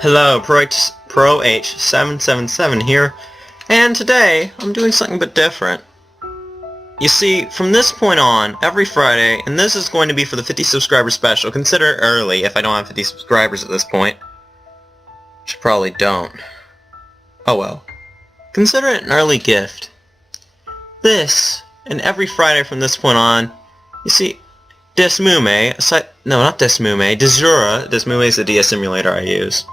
Hello, Pro H777 here, and today I'm doing something a bit different. You see, from this point on, every Friday, and this is going to be for the 50 subscriber special. Consider it early if I don't have 50 subscribers at this point. Which I probably don't. Oh well. Consider it an early gift. This, and every Friday from this point on, you see, Desura, Desura is the DS simulator I use.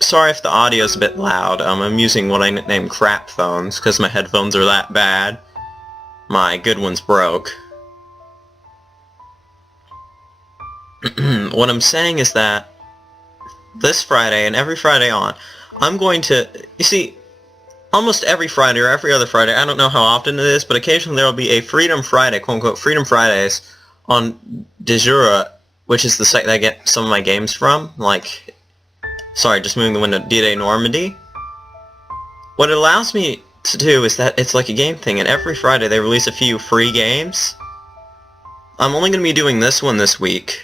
Sorry if the audio is a bit loud. I'm using what I nicknamed crap phones because my headphones are that bad. My good one's broke. What I'm saying is that this Friday and every Friday on, I'm going to, you see, almost every Friday or every other Friday, I don't know how often it is, but occasionally there will be a Freedom Friday, quote-unquote Freedom Fridays, on Desura, which is the site that I get some of my games from, like, sorry, just moving the window, D-Day Normandy. What it allows me to do is that it's like a game thing, and every Friday they release a few free games. I'm only going to be doing this one this week,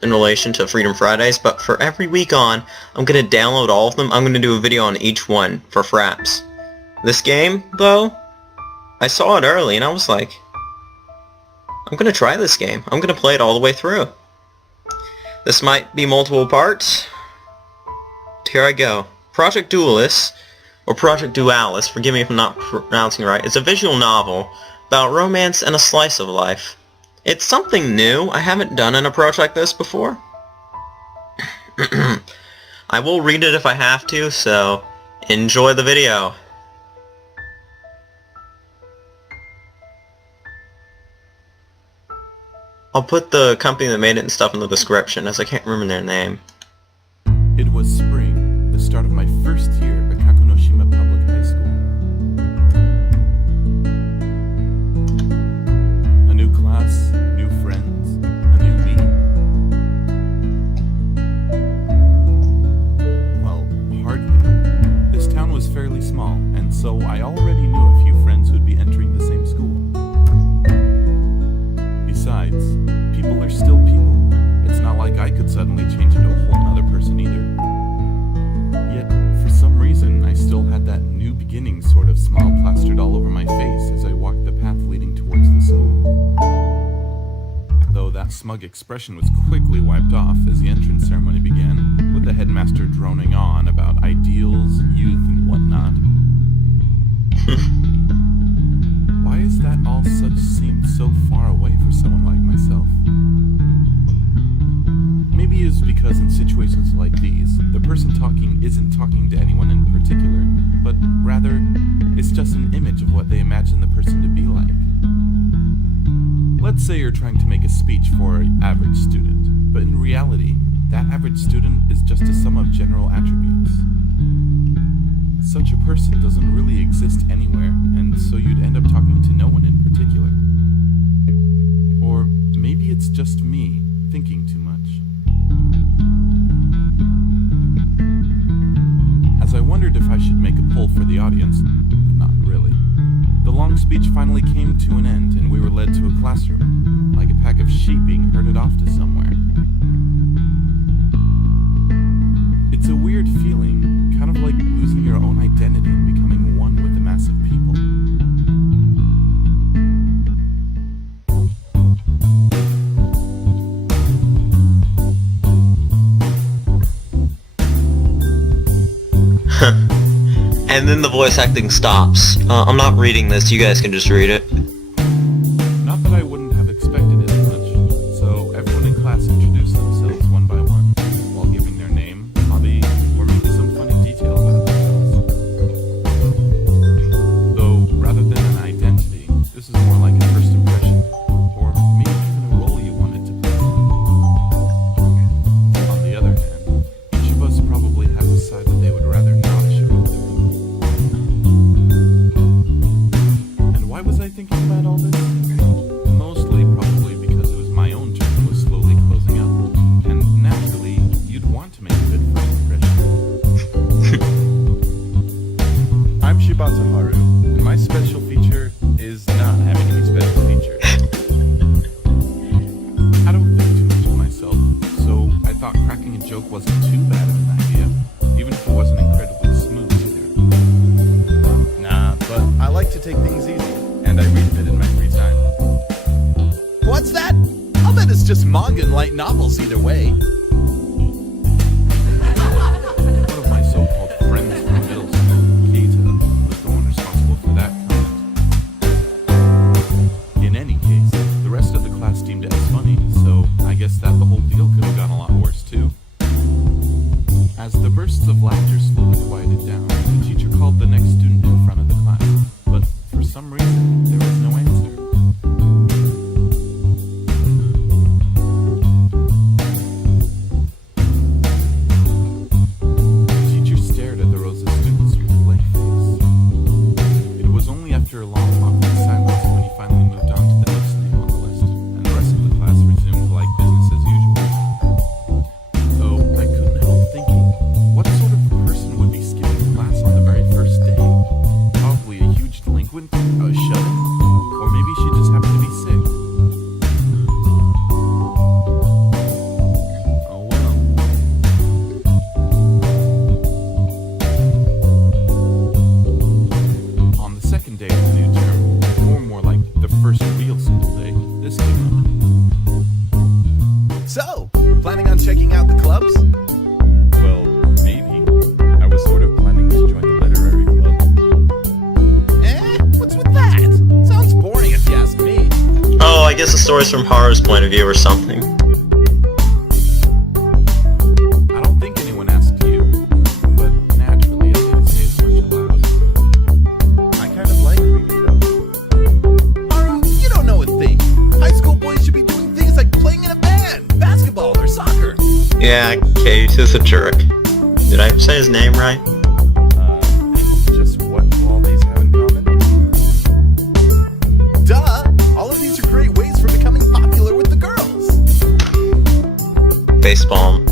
in relation to Freedom Fridays, but for every week on, I'm going to download all of them. I'm going to do a video on each one for fraps. This game, though, I saw it early and I was like, I'm going to try this game. I'm going to play it all the way through. This might be multiple parts. Here I go. Project Dualis, or Project Dualis, forgive me if I'm not pronouncing it right, it's a visual novel about romance and a slice of life. It's something new. I haven't done an approach like this before. I will read it if I have to, so enjoy the video. I'll put the company that made it and stuff in the description, as I can't remember their name. It was spring, the start of my first year at Kakunoshima Public High School. A new class, new friends, a new me. Well, hardly. This town was fairly small, and so I already knew a few friends who'd be entering the same school. Besides, people are still people. It's not like I could suddenly change into a whole nother person either. Yet, for some reason, I still had that new beginning sort of smile plastered all over my face as I walked the path leading towards the school. Though that smug expression was quickly wiped off as the entrance ceremony began, with the headmaster droning on about ideals, youth, and whatnot. Why is that all seem so far away for someone like myself? Maybe it's because in situations like these, the person talking isn't talking to anyone in particular, but rather, it's just an image of what they imagine the person to be like. Let's say you're trying to make a speech for an average student, but in reality, that average student is just a sum of general attributes. Such a person doesn't really exist anywhere, and so you'd end up talking to no one in particular. Or maybe it's just me thinking too much. As I wondered if I should make a poll for the audience, not really. The long speech finally came to an end, and we were led to a classroom, like a pack of sheep being herded off to somewhere. It's a weird feeling, kind of like losing your own identity and becoming one with the mass of people. And then the voice acting stops. I'm not reading this, you guys can just read it. Not that I wouldn't have expected it much, so everyone in class introduced themselves one by one, while giving their name, hobby, or maybe some funny detail about themselves. Though, rather than an identity, this is more like a first impression, or maybe even a role you wanted to play. On the other hand, each of us probably has a side that they would rather not show to the people. And why was I thinking was just manga and light novels either way. One of my so-called friends from middle school, Keita, was the one responsible for that comment. In any case, the rest of the class deemed it as funny, so I guess that the whole deal could have gone a lot worse too. As the bursts of laughter slowly quieted down, the teacher called the next student in front of the class, but for some reason, there was no answer. The teacher stared at the rows of students with a blank face. It was only after a long awkward silence when he finally moved on to the next name on the list, and the rest of the class resumed like business as usual. Though I couldn't help thinking, what sort of person would be skipping class on the very first day? Probably a huge delinquent, a shut-in, or maybe she just happened to be sick. Oh well. On the second day of the new term, or more like the first real school day, this came up. So, planning on checking out the clubs? Well, maybe. I was sort of planning to join the literary club. What's with that? Sounds boring if you ask me. Oh, I guess the story's from Haru's point of view or something. I don't think anyone asked you, but naturally I didn't say as much aloud. I kind of like reading though. Haru, you don't know a thing. High school boys should be doing things like playing in a band, basketball, or soccer. Yeah, Case is a jerk. Did I say his name right? Just what do all these have in common? Duh! All of these are great ways for becoming popular with the girls. Facepalm.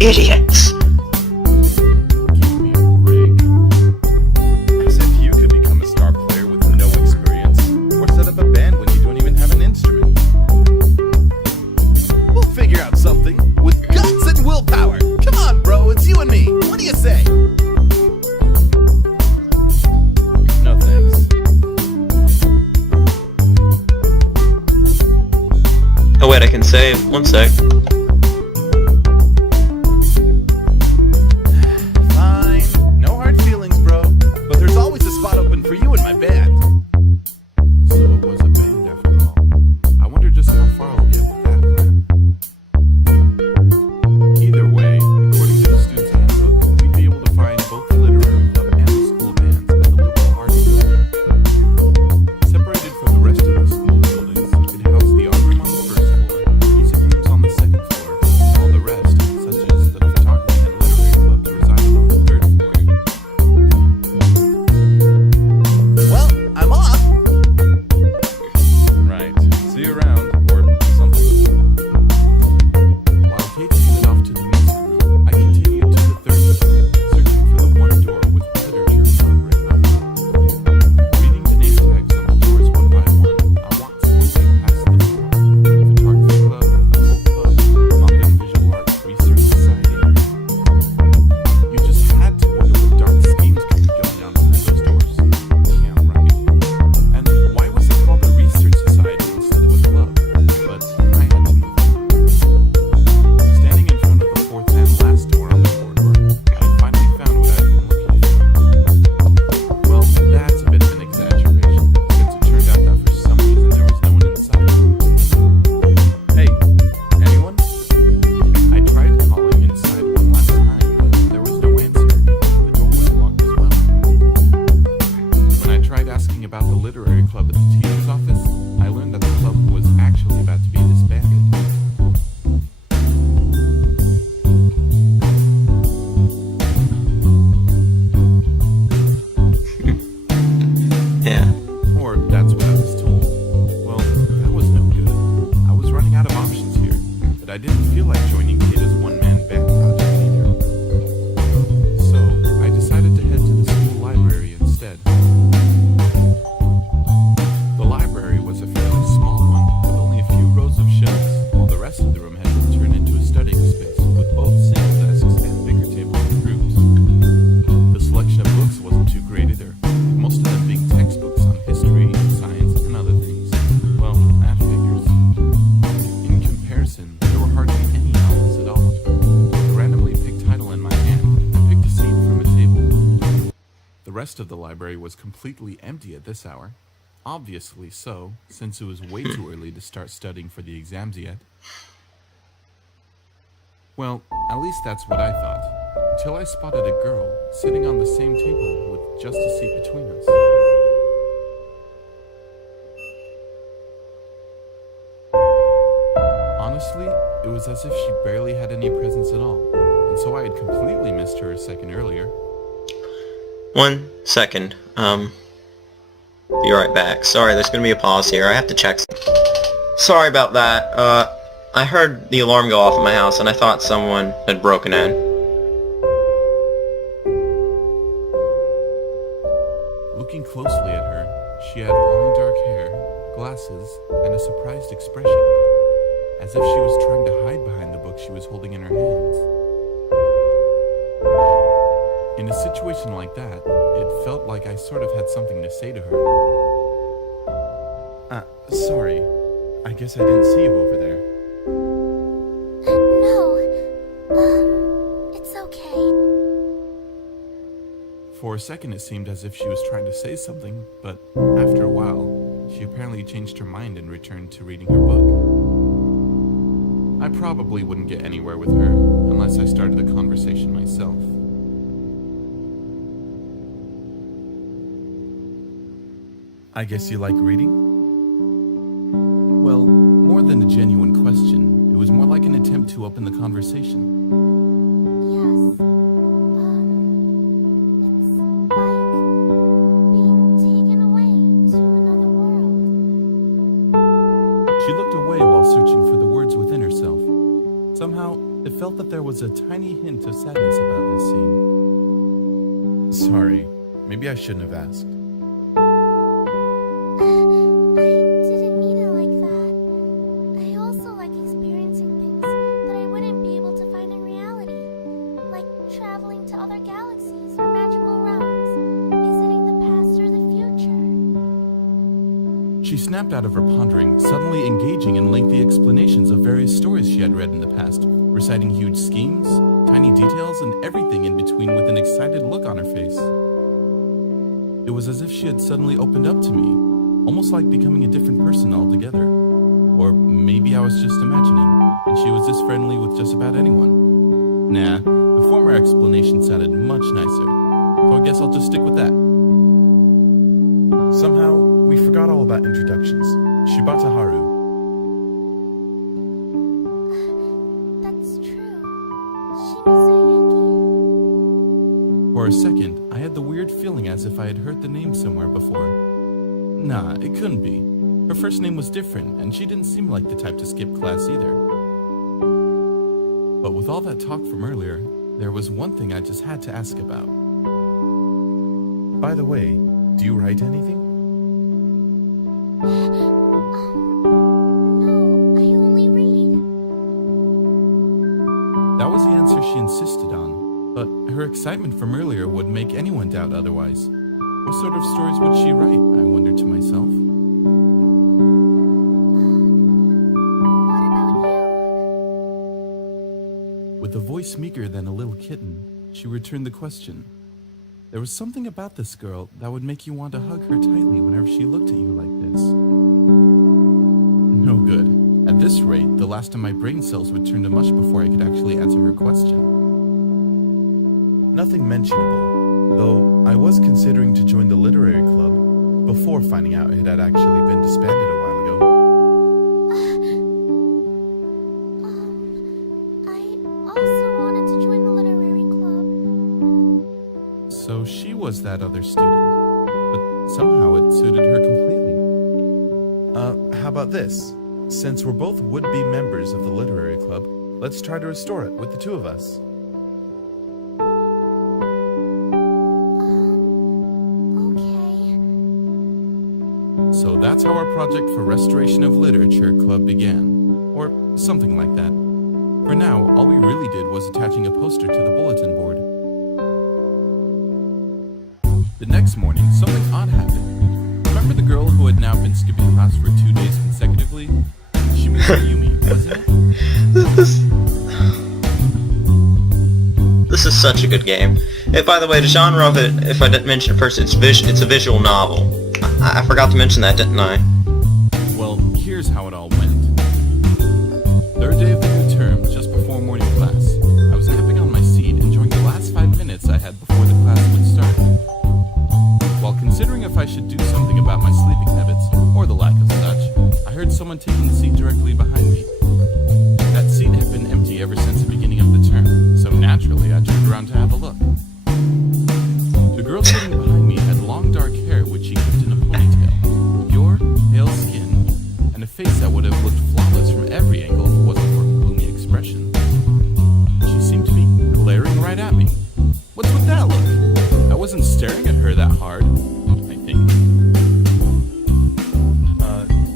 Idiots! Give me a break. As if you could become a star player with no experience, or set up a band when you don't even have an instrument. We'll figure out something with guts and willpower. Come on, bro, it's you and me. What do you say? No thanks. Oh wait, I can save. One sec. Fine. No hard feelings, bro. But there's always a spot open for you in my band. So it was a band after all. I wonder just how far I'll get with that plan. Either way, according to the student's handbook, we'd be able to find both the literary club and the school bands at the local arts building. Separated from the rest of the school buildings, it housed the art room on the first floor, music rooms on the second floor, while the rest, such as the photography and literary clubs, resided on the third floor. Well, I'm off. Right. See you around, or something. While Kate headed off to the music room, I continued to the third floor, searching for the one door with literature club written on it. Reading the name tags on the doors one by one, I walked smoothly past the floor. Photography club, occult club, manga and visual arts research society. You just had to wonder what dark schemes could be going on behind those doors. Yeah, right. And why was it called a research society instead of a club? But I had to move on. Standing in front of the fourth and last door on the corridor, I finally found what I'd been looking for. Well, that's a bit of an exaggeration, since it turned out that for some reason there was no one inside. Hey, anyone? I tried calling inside one last time, but there was no answer. The door was locked as well. When I tried asking about the literary club at the teacher's office, I learned that the club was actually about to be disbanded. Yeah. Or that's what I was told. Well, that was no good. I was running out of options here, but I didn't feel like joining Kita's one-man band project either. So, I decided to head to the school library instead. The library was a fairly small one, with only a few rows of shelves, while the rest of the room had been turned into a studying space, with both single desks and bigger tables in groups. The selection of books wasn't too great either, most of them being textbooks on history, science, and other things. Well, that figures. In rest of the library was completely empty at this hour. Obviously so, since it was way too early to start studying for the exams yet. Well, at least that's what I thought, till I spotted a girl sitting on the same table with just a seat between us. Honestly, it was as if she barely had any presence at all, and so I had completely missed her a second earlier. 1 second. Be right back. Sorry, there's gonna be a pause here. I have to check. Sorry about that. I heard the alarm go off at my house and I thought someone had broken in. Looking closely at her, she had long dark hair, glasses, and a surprised expression, as if she was trying to hide behind the book she was holding in her hands. In a situation like that, it felt like I sort of had something to say to her. Sorry. I guess I didn't see you over there. No. It's okay. For a second it seemed as if she was trying to say something, but after a while, she apparently changed her mind and returned to reading her book. I probably wouldn't get anywhere with her unless I started the conversation myself. I guess you like reading? Well, more than a genuine question, it was more like an attempt to open the conversation. Yes. It's like being taken away to another world. She looked away while searching for the words within herself. Somehow, it felt that there was a tiny hint of sadness about this scene. Sorry. Maybe I shouldn't have asked. She snapped out of her pondering, suddenly engaging in lengthy explanations of various stories she had read in the past, reciting huge schemes, tiny details, and everything in between with an excited look on her face. It was as if she had suddenly opened up to me, almost like becoming a different person altogether. Or maybe I was just imagining, and she was this friendly with just about anyone. Nah, the former explanation sounded much nicer, so I guess I'll just stick with that. Somehow, we forgot all about introductions. Shibata Haru. That's true. Shimizu For a second, I had the weird feeling as if I had heard the name somewhere before. Nah, it couldn't be. Her first name was different, and she didn't seem like the type to skip class either. But with all that talk from earlier, there was one thing I just had to ask about. By the way, do you write anything? No, I only read. That was the answer she insisted on, but her excitement from earlier would make anyone doubt otherwise. What sort of stories would she write, I wondered to myself. What about you? With a voice meeker than a little kitten, she returned the question. There was something about this girl that would make you want to hug her tightly whenever she looked at you like this. No good. At this rate, the last of my brain cells would turn to mush before I could actually answer her question. Nothing mentionable, though I was considering to join the literary club before finding out it had actually been disbanded a while ago. I also wanted to join the literary club. So she was that other student, but somehow it suited her completely. How about this? Since we're both would-be members of the literary club, let's try to restore it with the two of us. Okay. So that's how our project for Restoration of Literature Club began, or something like that. For now, all we really did was attaching a poster to the bulletin board. The next morning, something odd happened. Remember the girl who had now been skipping class for 2 days consecutively? Yumi, wasn't it? This is such a good game. By the way, the genre of it, if I didn't mention it first, it's a visual novel. I forgot to mention that, didn't I? Well, here's how it all went. Third day of the new term, just before morning class, I was napping on my seat, enjoying the last 5 minutes I had before the class would start. While considering if I should do something about my sleeping habits, or the lack of such, I heard someone taking the seat directly behind me. That seat had been empty ever since the beginning of the term, so naturally I turned around to have a look. The girl sitting behind me had long dark hair which she kept in a ponytail, pure, pale skin, and a face that would have looked flawless from every angle if it wasn't for her gloomy expression. She seemed to be glaring right at me. What's with that look? I wasn't staring at her that hard, I think.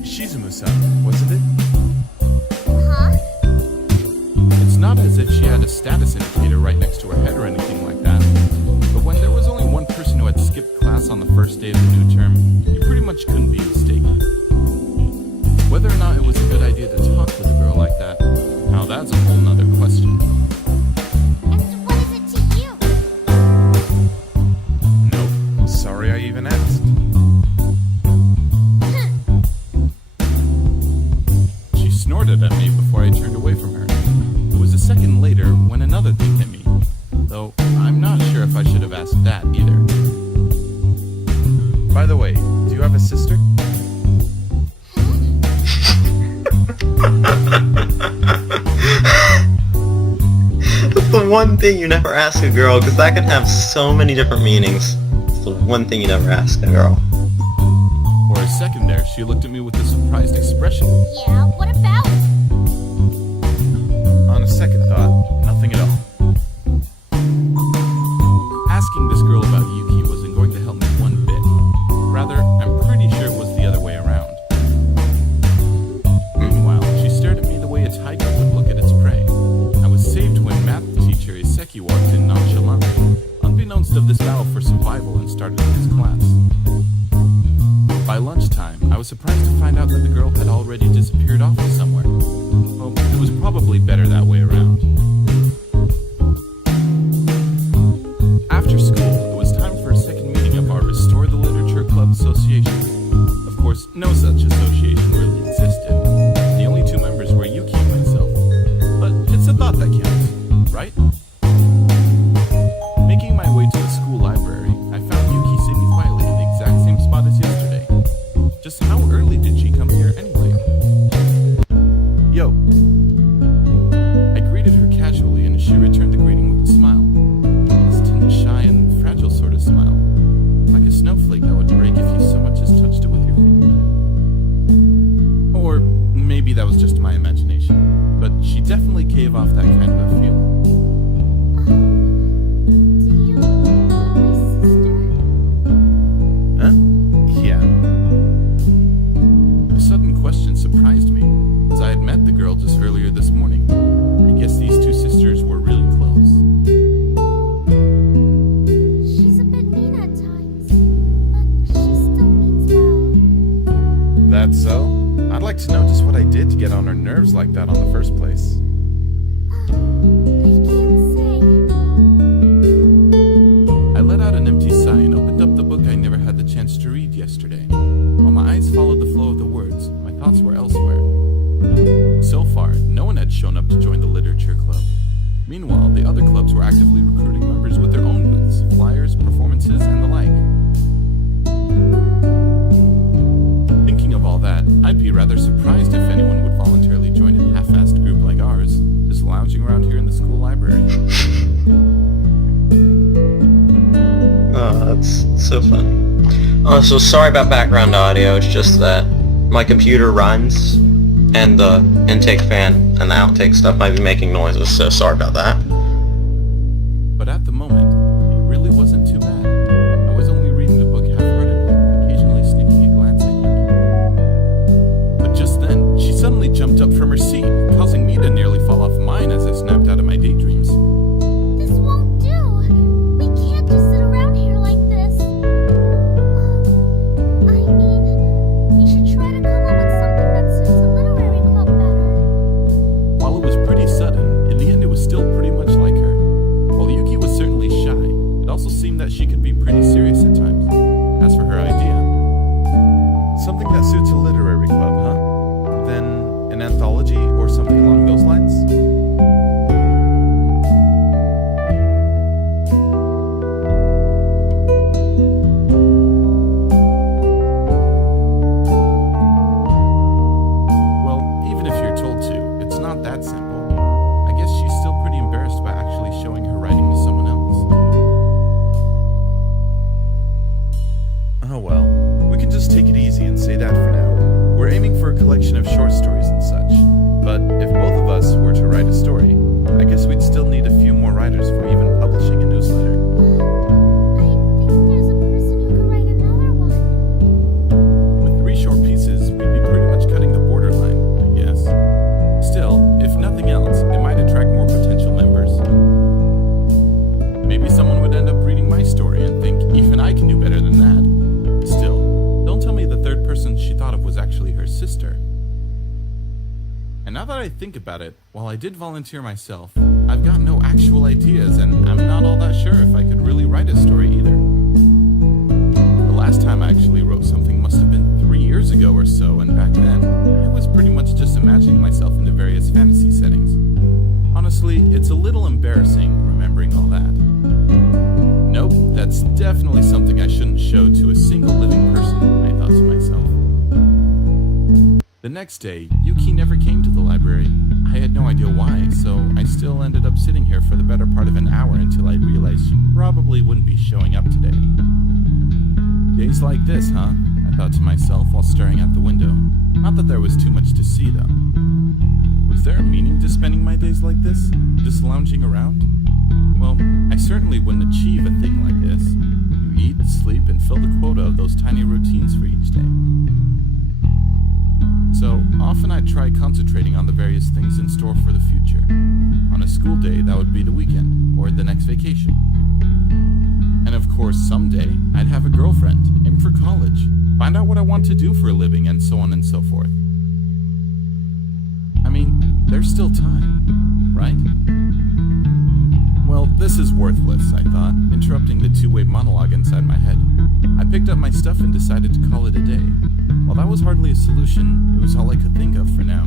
Shizumu-san, wasn't it? Huh? It's not as if she had a status indicator right next to her head or anything like that. But when there was only one person who had skipped class on the first day of the new term, you pretty much couldn't be mistaken. Whether or not it was a good idea to talk with a girl like that, now that's a whole nother question. And what is it to you? Nope. Sorry I even asked. She snorted at me before I turned away from her. It was a second later when another thing hit me, though I'm not sure if I should have asked that either. By the way, do you have a sister? That's the one thing you never ask a girl, because that can have so many different meanings. It's the one thing you never ask a girl. For a second there, she looked at me with a surprised expression. Yeah, what about? On a second thought, nothing at all. Asking this girl about Yuki wasn't going to help me one bit. Rather, I'm pretty sure it was the other way around. Meanwhile, she stared at me the way a tiger would look at its prey. I was saved when math teacher Iseki walked in nonchalantly, unbeknownst of this battle for survival, and started his class. By lunchtime, I was surprised to find out that the girl had already disappeared off to somewhere. Well, it was probably better that way around. After school, it was time for a second meeting of our Restore the Literature Club Association. Of course, no such association really existed. The only two members were Yuki and myself. But it's a thought that counts, right? Making my way to the school library, I found Yuki sitting quietly in the exact same spot as yesterday. Just how early did she come here anyway? Yo, I greeted her casually and she returned the greeting with a smile. A hesitant, shy, and fragile sort of smile. Like a snowflake that would break if you so much as touched it with your fingertip. Or maybe that was just my imagination. But she definitely gave off that kind of a feel. Did you know my sister? huh? Yeah. A sudden question surprised me, as I had met the girl just earlier this morning. I guess these two sisters were really close. She's a bit mean at times, but she still means well. That's so? I'd like to know just what I did to get on her nerves like that on the first place. I can't say. I let out an empty sigh and opened up the book I never had the chance to read yesterday. While my eyes followed the flow of the words, my thoughts were elsewhere. So far, no one had shown up to join the literature club. Meanwhile, the other clubs were actively recruiting members with their own booths, flyers, performances, and the like. Thinking of all that, I'd be rather surprised if anyone would voluntarily join a half-assed group like ours, just lounging around here in the school library. Oh, that's so funny. Oh, so sorry about background audio, it's just that my computer runs, and the intake fan and the outtake stuff might be making noises, so sorry about that. But at the moment, it really wasn't too bad. I was only reading the book half-heartedly, occasionally sneaking a glance at Yuki. But just then, she suddenly jumped up from her seat, causing me to nearly fall off mine as I snapped out of my daydreams. This won't do. We can't just sit around here like this. I mean, we should try to come up with something that suits a literary club better. While it was pretty sudden, in the end it was still pretty much like her. While Yuki was technology or something along those lines? Well, even if you're told to, it's not that simple. I guess she's still pretty embarrassed about actually showing her writing to someone else. Oh well, we can just take it easy and say that for now. We're aiming for a collection of short stories and such. But if both of us were to write a story, I guess we'd still need a few more writers for even publishing a newsletter. I think there's a person who could write another one. With 3 short pieces, we'd be pretty much cutting the borderline, I guess. Still, if nothing else, it might attract more potential members. Maybe someone would end up reading my story and think even I can do better than that. Still, don't tell me the third person she thought of was actually her sister. And now that I think about it, while I did volunteer myself, I've got no actual ideas, and I'm not all that sure if I could really write a story either. The last time I actually wrote something must have been 3 years ago or so, and back then, I was pretty much just imagining myself into various fantasy settings. Honestly, it's a little embarrassing remembering all that. Nope, that's definitely something I shouldn't show to a single living person, I thought to myself. The next day, Yuki never came to the library. I had no idea why, so I still ended up sitting here for the better part of an hour until I realized she probably wouldn't be showing up today. Days like this, huh? I thought to myself while staring out the window. Not that there was too much to see, though. Was there a meaning to spending my days like this? Just lounging around? Well, I certainly wouldn't achieve a thing like this. You eat, sleep, and fill the quota of those tiny routines for each day. So, often I'd try concentrating on the various things in store for the future. On a school day, that would be the weekend, or the next vacation. And of course, someday, I'd have a girlfriend, aim for college, find out what I want to do for a living, and so on and so forth. I mean, there's still time, right? Well, this is worthless, I thought, interrupting the two-way monologue inside my head. I picked up my stuff and decided to call it a day. While that was hardly a solution, it was all I could think of for now.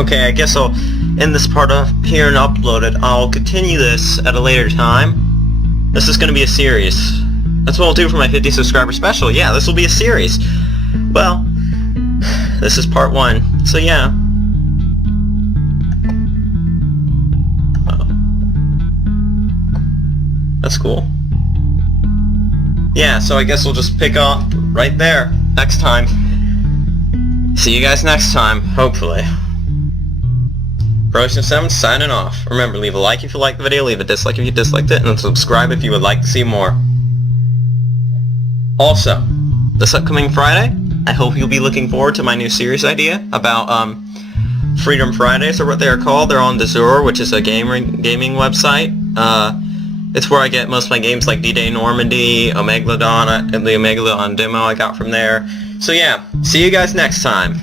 Okay, I guess I'll end this part off here and upload it. I'll continue this at a later time. This is going to be a series. That's what I'll do for my 50 subscriber special. Yeah, this will be a series. Well, this is part 1. So yeah. That's cool. Yeah, so I guess we'll just pick up right there next time. See you guys next time, hopefully. Pro7 signing off. Remember, leave a like if you liked the video, leave a dislike if you disliked it, and subscribe if you would like to see more. Also, this upcoming Friday, I hope you'll be looking forward to my new series idea about Freedom Fridays, or what they are called. They're on Desura, which is a gaming website. It's where I get most of my games like D-Day Normandy, Omegalodon, and the Omegalodon demo I got from there. So yeah, see you guys next time.